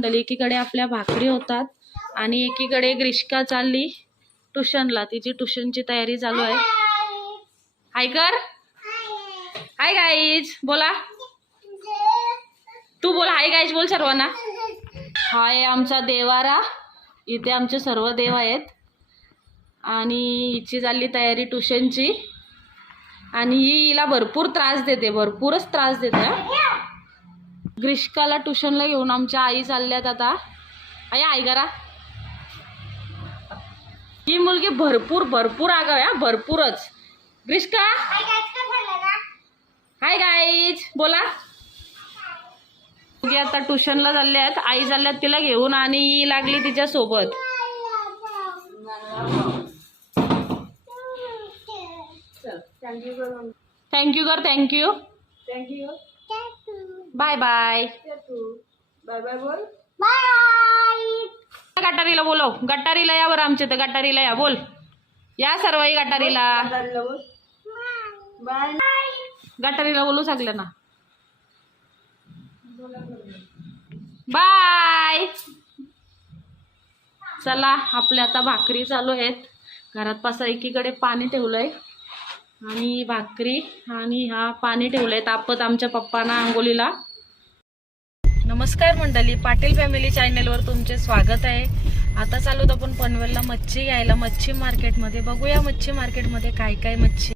मंडळी, एकीकडे आपल्या भाकरी होतात आणि एकीकडे ग्रीष्का चालली ट्युशनला. तिची ट्युशनची तयारी चालू आहे. हाय कर, हाय गाईज बोला. तू बोल हाय गाईज बोल सर्वांना. हाय आमचा देवारा. इथे आमचे सर्व देव आहेत आणि हिची चालली तयारी ट्युशनची. आणि ही हिला भरपूर त्रास देते, भरपूरच त्रास देते. ग्रीष्काला ट्युशनला घेऊन आमच्या आई चालल्यात आता. आई करा. ही मुलगी भरपूर आगाव आहे, भरपूरच. ग्रीष्का हाय गाईज बोला. मुलगी आता ट्युशनला चालल्यात, आई चालल्यात तिला घेऊन आणि ही लागली तिच्या सोबत. थँक्यू कर. Thank you bye bye. Bye bye बोल. गटारीला बोलव. गटारीला या बरं, आमच्या तर गटारीला या. बोल या सर्व गटारीला. बाय. गटारीला बोलू सगळ्या ना. बाय. चला आपल्या आता भाकरी चालू आहेत. घरात पासा एकीकडे पाणी ठेवलंय आणि भाकरी आणि हा पाणी ठेवलंय तापत आमच्या पप्पांना आंघोळीला. नमस्कार मंडळी, पाटील फॅमिली चॅनलवर तुमचे स्वागत आहे. आता चालू आपण पनवेलला मच्छी घ्यायला, मच्छी मार्केटमध्ये. बघूया मच्छी मार्केटमध्ये काय काय मच्छी.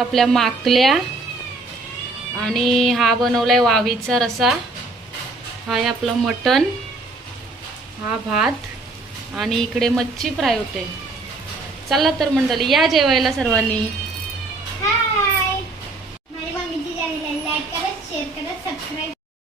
आपल्या माकल्या आणि हा बनवलाय वावीचा रसा. हा आहे आपलं मटण, हा भात आणि इकडे मच्छी फ्राय होते. चला तर मंडळी या जेवायला सर्वांनी.